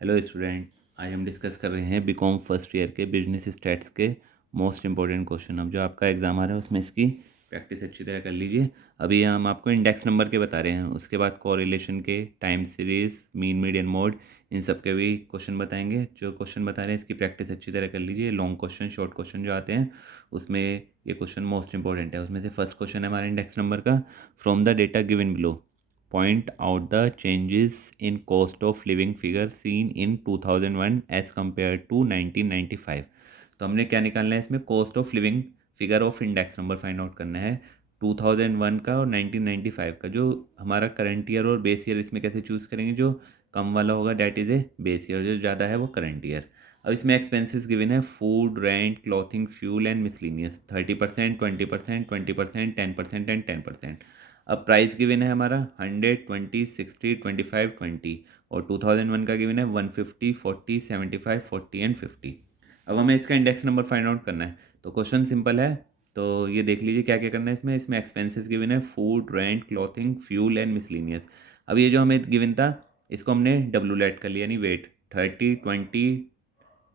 Hello student. आज हम discuss कर रहे हैं बीकॉम फर्स्ट ईयर के बिजनेस स्टैट्स के मोस्ट इंपॉर्टेंट क्वेश्चन। अब जो आपका एग्ज़ाम आ रहा है उसमें इसकी प्रैक्टिस अच्छी तरह कर लीजिए। अभी हम आपको इंडेक्स नंबर के बता रहे हैं, उसके बाद कोरिलेशन के, time series, mean median mode, इन सब के भी क्वेश्चन बताएंगे। जो क्वेश्चन बता रहे हैं इसकी प्रैक्टिस अच्छी तरह कर लीजिए। लॉन्ग क्वेश्चन, शॉर्ट क्वेश्चन जो आते हैं उसमें ये क्वेश्चन मोस्ट इंपॉर्टेंट है। उसमें से फर्स्ट क्वेश्चन है हमारा इंडेक्स नंबर का। From the data given below point out the changes in cost of living figure seen in 2001 as compared to 1995। तो हमने क्या निकालना है इसमें, cost of living figure of index number find out करना है 2001 का और 1995 का। जो हमारा करंट ईयर और बेस ईयर, इसमें कैसे चूज़ करेंगे, जो कम वाला होगा that is a base year, जो ज़्यादा है वो करंट ईयर। अब इसमें एक्सपेंसेस गिवन है, food, rent, clothing, fuel and miscellaneous 30%, 20%, 20%, 10% and 10%। अब प्राइस गिवन है हमारा 100, 20, 60, 25, 20, और 2001 का गिवन है 150, 40, 75, 40 एंड 50। अब हमें इसका इंडेक्स नंबर फाइंड आउट करना है। तो क्वेश्चन सिंपल है, तो ये देख लीजिए क्या क्या करना है इसमें एक्सपेंसेस गिवन है, food, rent, clothing, fuel and miscellaneous. अब ये जो हमें गिवन था इसको हमने डब्लू लेट कर लिया, यानी वेट 30, 20,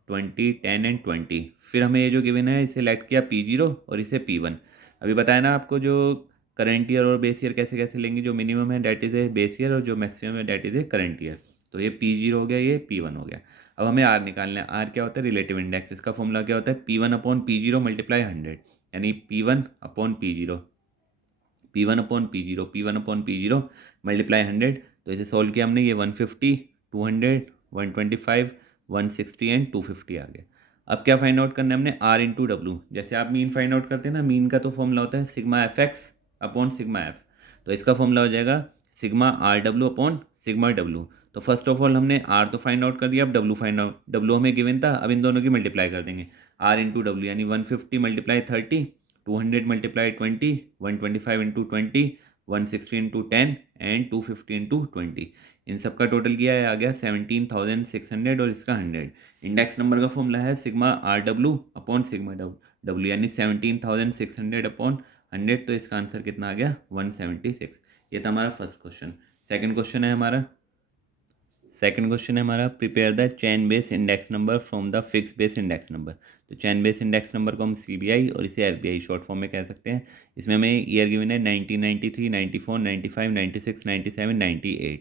20, 10 एंड 20। फिर हमें ये जो गिवन है इसे लेट किया P0 और इसे P1। अभी बताया ना आपको, जो करंट ईयर और बेस ईयर कैसे कैसे लेंगे, जो मिनिमम है that is a base year और जो मैक्सिमम है that is a current year. तो ये P0 हो गया, ये P1 हो गया। अब हमें आर निकालना है। आर क्या होता है, रिलेटिव इंडेक्स। इसका फॉर्मूला क्या होता है, P1 अपॉन P0 मल्टीप्लाई 100, यानी P1 upon P0, P1 upon P0, P1 upon P0 multiply 100। तो इसे सॉल्व किया हमने, ये 150, 200, 125, 160 एंड 250 आ गया। अब क्या फाइंड आउट करना है हमने, आर इंटू डब्लू। जैसे आप मीन फाइंड आउट करते हैं ना, मीन का तो फॉर्मूला होता है sigma F x upon sigma F. तो इसका फॉर्मूला हो जाएगा sigma R W upon sigma W. तो फर्स्ट ऑफ ऑल हमने आर तो फाइंड आउट कर दिया, अब डब्लू फाइंड आउट, डब्लू हमें गिवन था, अब इन दोनों की मल्टीप्लाई कर देंगे। आर इंटू डब्लू यानी 150 multiply 30, 200 multiply 20, 125 into 20, 160 into 10 and 250 into 20। इन सब का टोटल किया है, आ गया 17,600 और इसका 100। इंडेक्स नंबर का फॉर्मूला है sigma R W upon sigma W, यानी 17,600 अपॉन 100। तो इसका आंसर कितना आ गया, 176। ये था हमारा फर्स्ट क्वेश्चन। सेकंड क्वेश्चन है हमारा prepare the chain base index number from the fix base index number. तो चैन बेस इंडेक्स नंबर को हम CBI और इसे FBI शॉर्ट फॉर्म में कह सकते हैं। इसमें हमें ईयर गिवन है 1993, 94, 95, 96, 97, 98,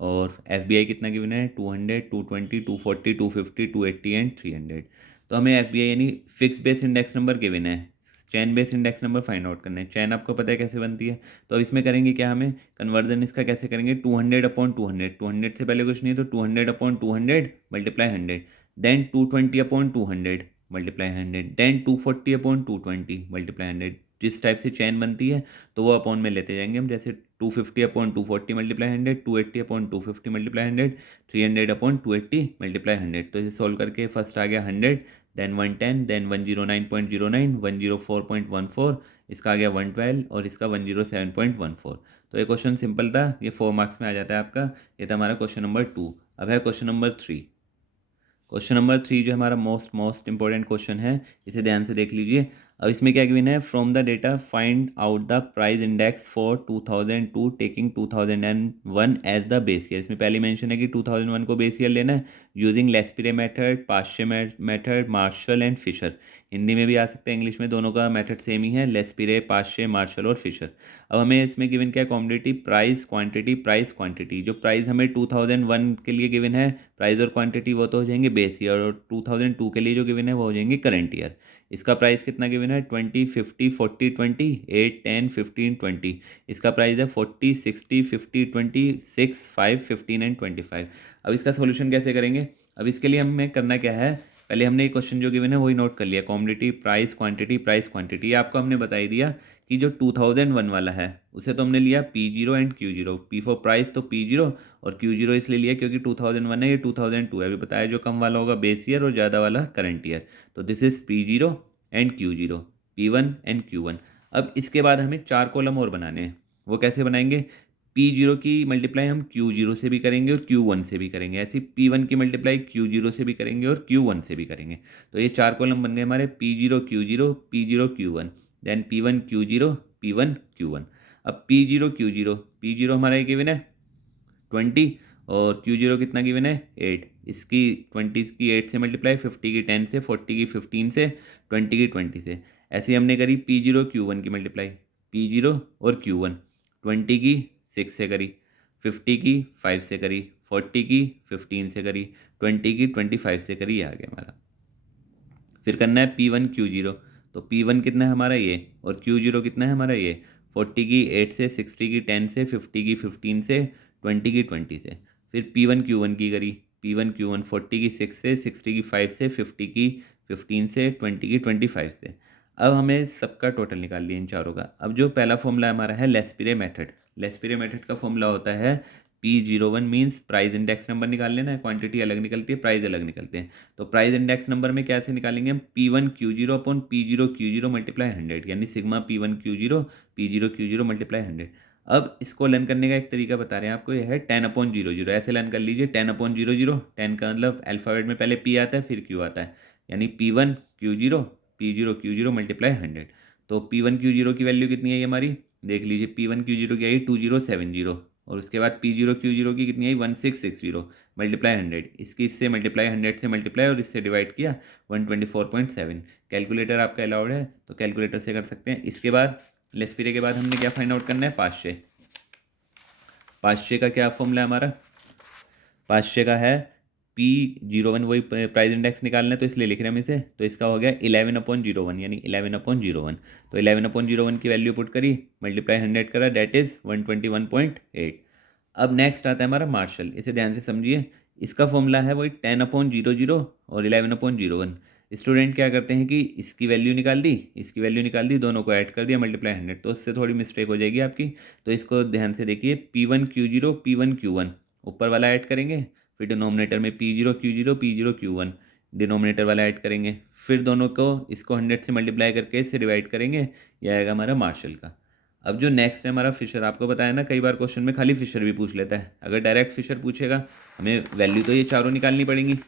और FBI कितना गिवन है 200, 220, 240, 250, 280 एंड 300। तो हमें FBI यानी fix base index number given है, chain base index number find out करना है। चैन आपको पता है कैसे बनती है, तो अब इसमें करेंगे क्या, हमें कन्वर्जन इसका कैसे करेंगे, 200 अपॉन 200, 200 से पहले कुछ नहीं, तो 200 upon 200 multiply 100, then 220 upon 200 multiply 100, then 240 upon 220 multiply 100। जिस टाइप से चैन बनती है तो वो अपॉन में लेते जाएंगे हम, जैसे 250 upon 240 multiply 100, 280 upon 250 multiply 100, 300 upon 280 multiply 100। तो इसे सॉल्व करके फर्स्ट आ गया 100, देन 110, देन 109.09, 104.14, इसका आ गया 112 और इसका 107.14। तो ये क्वेश्चन सिंपल था, ये 4 मार्क्स में आ जाता है आपका। ये था हमारा क्वेश्चन नंबर 2। अब है क्वेश्चन नंबर 3। क्वेश्चन नंबर 3 जो हमारा मोस्ट इंपॉर्टेंट क्वेश्चन है, इसे ध्यान से देख लीजिए। अब इसमें क्या गिवन है, from the data find out the price index for 2002 taking 2001 as the base year. इसमें पहले मेंशन है कि 2001 को बेस ईयर लेना है using Laspeyres method, Paasche method, Marshall and Fisher. Hindi में भी आ सकता है, इंग्लिश में, दोनों का मेथड सेम ही है, लेस्पिरे, पाश्चे, मार्शल और फिशर। अब हमें इसमें गिवन क्या, commodity price quantity, price quantity. जो प्राइस हमें 2001 के लिए गिवन है, प्राइस और क्वांटिटी, वो तो हो जाएंगे बेस ईयर, और 2002 के लिए जो गिवन है वो हो जाएंगे करंट ईयर। इसका प्राइस कितना गिवन है, 20, 50, 40, 20, 8, 10, 15, 20। इसका प्राइस है 40, 60, 50, 20, 6, 5, 15 एंड 25। अब इसका सोल्यूशन कैसे करेंगे, अब इसके लिए हमें करना क्या है, पहले हमने ये क्वेश्चन जो गिवन है वही नोट कर लिया, commodity price quantity price quantity. आपको हमने बता ही दिया कि जो 2001 वाला है उसे तो हमने लिया P0 and Q0, P for price तो P0 और Q0 इसलिए लिया क्योंकि 2001 है, ये 2002 है। अभी बताया जो कम वाला होगा बेस ईयर और ज़्यादा वाला करंट ईयर। तो this is P0 and Q0, P1 and Q1। अब इसके बाद हमें 4 कॉलम और बनाने हैं। वो कैसे बनाएंगे, P0 की मल्टीप्लाई हम Q0 से भी करेंगे और Q1 से भी करेंगे, ऐसे P1 की मल्टीप्लाई Q0 से भी करेंगे और Q1 से भी करेंगे। तो ये 4 कॉलम बन गए हमारे, P0 Q0, P0 Q1, then P1 Q0, P1 Q1। अब P0 Q0, P0 हमारा ये गिवन है 20, और Q0 कितना गिवन है 8, इसकी 20 की 8 से मल्टीप्लाई, 50 की 10 से, 40 की 15 से, 20 की 20 से। ऐसे हमने करी P0 Q1 की मल्टीप्लाई, P0 और Q1 20 की 6 से करी, 50 की 5 से करी, 40 की 15 से करी, 20 की 25 से करी, आ गया हमारा। फिर करना है P1 Q0, तो P1 कितना है हमारा ये और Q0 कितना है हमारा ये, 40 की 8 से, 60 की 10 से, 50 की 15 से, 20 की 20 से। फिर P1 Q1 की करी, P1 Q1 40 की 6 से, 60 की 5 से, 50 की 15 से, 20 की 25 से। अब हमें सबका टोटल निकाल लिया इन चारों का। अब जो पहला फॉर्मूला हमारा है लेस्पिरे मेथड, लेस्पिरे मेथड का फॉर्मूला होता है P01 means price index number निकाल लेना है, क्वांटिटी अलग निकलती है, प्राइस अलग निकलते हैं। तो प्राइस इंडेक्स नंबर में कैसे निकालेंगे हम, P1 Q0 upon P0 Q0 multiply 100, यानी sigma P1 Q0 P0 Q0 multiply 100। अब इसको लर्न करने का एक तरीका बता रहे हैं आपको, यह है 10/00, ऐसे लर्न कर लीजिए 10/00। 10 का मतलब अल्फ़ाबेट में पहले P आता है फिर Q आता है, यानी P1 Q0 P0 Q0 multiply 100। तो P1 Q0 की वैल्यू कितनी है ये हमारी, देख लीजिए P1 Q0 की आई 2070, और उसके बाद P0 Q0 की कितनी आई 1660 मल्टीप्लाई 100, इसकी इससे मल्टीप्लाई 100 से मल्टीप्लाई और इससे डिवाइड किया 124.7। कैलकुलेटर आपका अलाउड है तो कैलकुलेटर से कर सकते हैं। इसके बाद लेस्पिरे के बाद हमने क्या फाइंड आउट करना है, पाश्चे। पाश्चे का क्या फॉर्मूला है हमारा, पाश्चे का है P01, वही प्राइस इंडेक्स निकालना है तो इसलिए लिख रहे हैं हम इसे। तो इसका हो गया 11/01, यानी 11/01। तो 11/01 की वैल्यू पुट करी, मल्टीप्लाई 100 करा, डेट इज़ 121.8। अब नेक्स्ट आता है हमारा मार्शल, इसे ध्यान से समझिए। इसका फॉर्मूला है वही 10/00 और 11/01। स्टूडेंट क्या करते हैं कि इसकी वैल्यू निकाल दी, इसकी वैल्यू निकाल दी, दोनों को ऐड कर दिया, मल्टीप्लाई 100, तो इससे थोड़ी मिस्टेक हो जाएगी आपकी। तो इसको ध्यान से देखिए, P1 Q0 P1 Q1 ऊपर वाला ऐड करेंगे, फिर डिनोमिनेटर में P0 Q0 P0 Q1 denominator वाला ऐड करेंगे, फिर दोनों को इसको 100 से मल्टीप्लाई करके इससे डिवाइड करेंगे, यह आएगा हमारा मार्शल का। अब जो नेक्स्ट है हमारा फिशर, आपको बताया ना कई बार क्वेश्चन में खाली फिशर भी पूछ लेता है। अगर डायरेक्ट फिशर पूछेगा हमें वैल्यू तो ये चारों निकालनी पड़ेंगी,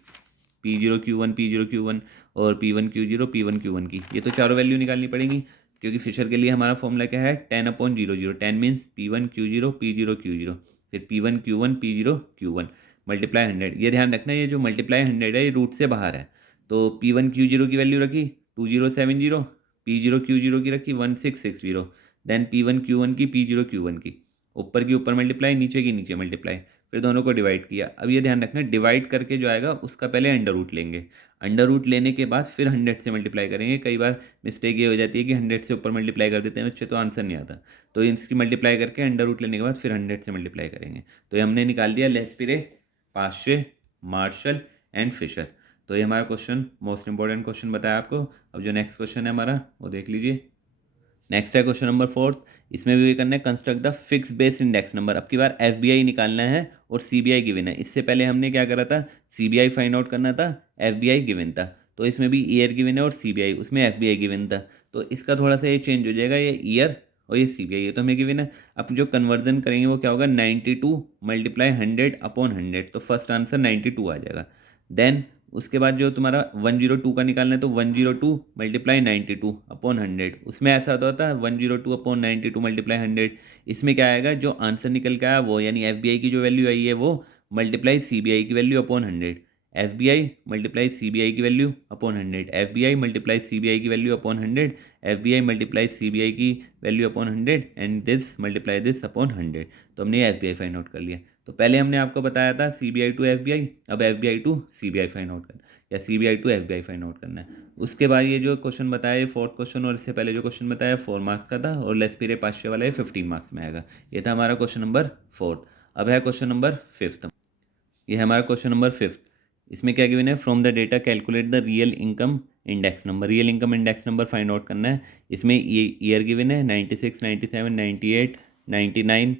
P0 Q1 P0 Q1 और P1 Q0 P1 Q1 की, ये तो चारों वैल्यू निकालनी पड़ेंगी। क्योंकि फिशर के लिए हमारा फॉर्मूला क्या है 10/00, 10 means P1 Q0 P0 Q0, फिर P1 Q1 P0 Q1 multiply 100। ये ध्यान रखना ये जो मल्टीप्लाई 100 है ये रूट से बाहर है। तो P1 Q0 की वैल्यू रखी 2070, P0 Q0 की रखी 1660, देन P1 Q1 की P0 Q1 की, ऊपर की ऊपर मल्टीप्लाई, नीचे की नीचे मल्टीप्लाई, फिर दोनों को डिवाइड किया। अब ये ध्यान रखना डिवाइड करके जो आएगा उसका पहले अंडर रूट लेंगे, अंडर रूट लेने के बाद फिर 100 से मल्टीप्लाई करेंगे। कई बार मिस्टेक ये हो जाती है कि 100 से ऊपर मल्टीप्लाई कर देते हैं बच्चे, तो आंसर नहीं आता। तो इसकी मल्टीप्लाई करके अंडर रूट लेने के बाद फिर 100 से मल्टीप्लाई करेंगे। तो ये हमने निकाल दिया लेस्पिरे, पाश्चे, मार्शल एंड फिशर। तो ये हमारा क्वेश्चन मोस्ट इंपॉर्टेंट क्वेश्चन बताया आपको। अब जो नेक्स्ट क्वेश्चन है हमारा वो देख लीजिए। नेक्स्ट है क्वेश्चन नंबर 4। इसमें भी करना है construct the fix base index number. अब की बार FBI निकालना है और CBI गिवन है। इससे पहले हमने क्या करा था, CBI फाइंड आउट करना था, FBI गिवन था। तो इसमें भी ईयर गिवन है और CBI, उसमें FBI गिवन था। तो इसका थोड़ा सा ये चेंज हो जाएगा, ये ईयर और ये CBI, ये तो हमें गिवन है। अब जो कन्वर्जन करेंगे वो क्या होगा, 92 मल्टीप्लाई 100/100, तो फर्स्ट आंसर 92 आ जाएगा। देन उसके बाद जो तुम्हारा 102 का निकालना है तो 102 मल्टीप्लाई 92/100, उसमें ऐसा होता है 102/92 मल्टीप्लाई 100। इसमें क्या आएगा, जो आंसर निकल के आया वो, यानी FBI की जो वैल्यू आई है वो मल्टीप्लाई CBI की value upon 100, FBI multiply CBI की value upon 100, FBI multiply CBI की value upon 100, FBI multiply CBI की value upon 100 and this multiply this upon 100। तो हमने FBI फाइंड आउट कर लिया। तो पहले हमने आपको बताया था CBI टू FBI, अब FBI to CBI find out करना या CBI to FBI find out करना है। उसके बाद ये जो क्वेश्चन बताया ये 4th क्वेश्चन, और इससे पहले जो क्वेश्चन बताया 4 मार्क्स का था, और लेस्पिरे पाश्चे वाला ये 15 मार्क्स में आएगा। ये था हमारा क्वेश्चन नंबर 4। अब है क्वेश्चन नंबर 5। ये है हमारा क्वेश्चन नंबर 5। इसमें क्या गिवन है, from the data calculate the real income index number. Real income index number find out करना है। इसमें ये ईयर गिवन है 96, 97, 98, 99,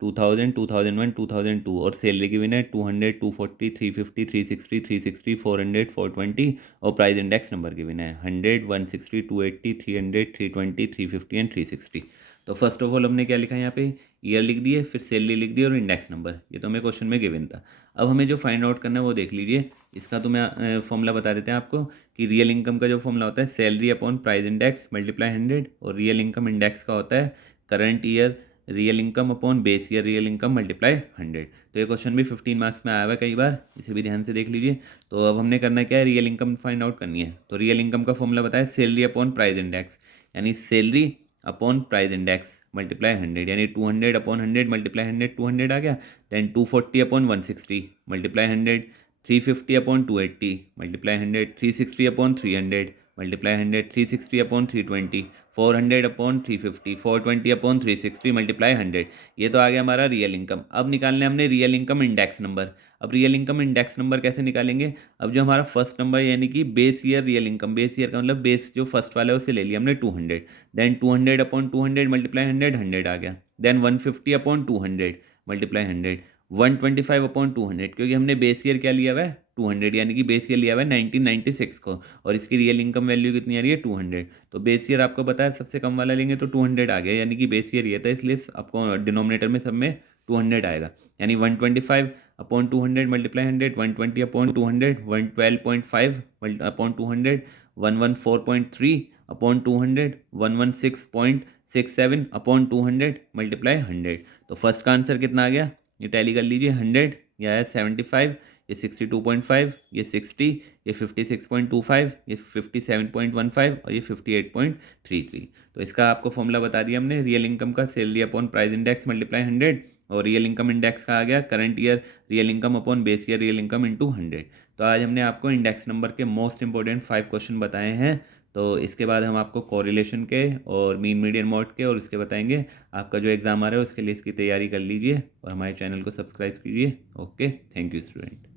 2000, 2001, 2002, और सैलरी गिवन है 200, 240, 350, 360, 360, 400, 420, और प्राइस इंडेक्स नंबर गिवन है 100, 160, 280, 300, 320, 350 एंड 360। तो फर्स्ट ऑफ ऑल हमने क्या लिखा है यहाँ पे, ईयर लिख दिए, फिर सैलरी लिख दी और इंडेक्स नंबर, ये तो हमें क्वेश्चन में गिवन था। अब हमें जो फाइंड आउट करना है वो देख लीजिए। इसका तो मैं फॉर्मूला बता देते हैं आपको कि रियल इनकम का जो फॉर्मूला होता है salary upon price index multiply 100, और रियल इनकम इंडेक्स का होता है current year real income upon base year real income multiply 100। तो ये क्वेश्चन भी 15 मार्क्स में आया हुआ है कई बार, इसे भी ध्यान से देख लीजिए। तो अब हमने करना क्या है, रियल इनकम फाइंड आउट करनी है। तो रियल इनकम का फॉर्मूला बताया सैलरी अपॉन प्राइस इंडेक्स, यानी salary upon price index multiply 100, यानी 200 अपॉन 100 मल्टीप्लाई 100, 200 आ गया। Then 240 upon 160 multiply 100, 350 upon 280 multiply 100, 360 upon 300 multiply 100, 360 upon 320, 400 upon 350, 420 upon 360 multiply 100। ये तो आ गया हमारा रियल इनकम। अब निकालने हमने रियल इनकम इंडेक्स नंबर। अब रियल इनकम इंडेक्स नंबर कैसे निकालेंगे, अब जो हमारा फर्स्ट नंबर यानी कि base year real income, base year का मतलब बेस जो फर्स्ट वाला है उसे ले लिया हमने 200, देन 200 अपॉन 200 मल्टीप्लाई 100, 100 आ गया। देन 150 अपॉन 200 मल्टीप्लाई 100, 125 अपॉन 200, क्योंकि हमने बेस ईयर क्या लिया हुआ है 200, यानी कि बेस ईयर लिया हुआ है 1996 को, और इसकी रियल इनकम वैल्यू कितनी आ रही है 200। तो बेस ईयर आपको पता है सबसे कम वाला लेंगे तो 200 आ गया, यानी कि बेस ईयर ये था, इसलिए आपको डिनोमिनेटर में सब में 200 आएगा। यानी 125 upon 200 multiply 100, 120 upon 200, 112.5 upon 200, 114.3 upon 200, 116.67 upon 200 multiply 100। तो फर्स्ट का आंसर कितना आ गया, ये टैली कर लीजिए, 100, यह है 75, ये 62.5, ये 60, ये 56.25, ये 57.15 और ये 58.33। तो इसका आपको फॉर्मूला बता दिया हमने, रियल इनकम का salary upon price index multiply 100, और रियल इनकम इंडेक्स का आ गया current year real income upon base year real income into 100। तो आज हमने आपको इंडेक्स नंबर के मोस्ट इंपॉर्टेंट 5 क्वेश्चन बताए हैं। तो इसके बाद हम आपको कोरिलेशन के और मीन मीडियन मोड के और इसके बताएंगे। आपका जो एग्ज़ाम आ रहा है उसके लिए इसकी तैयारी कर लीजिए और हमारे चैनल को सब्सक्राइब कीजिए। Okay, thank you student.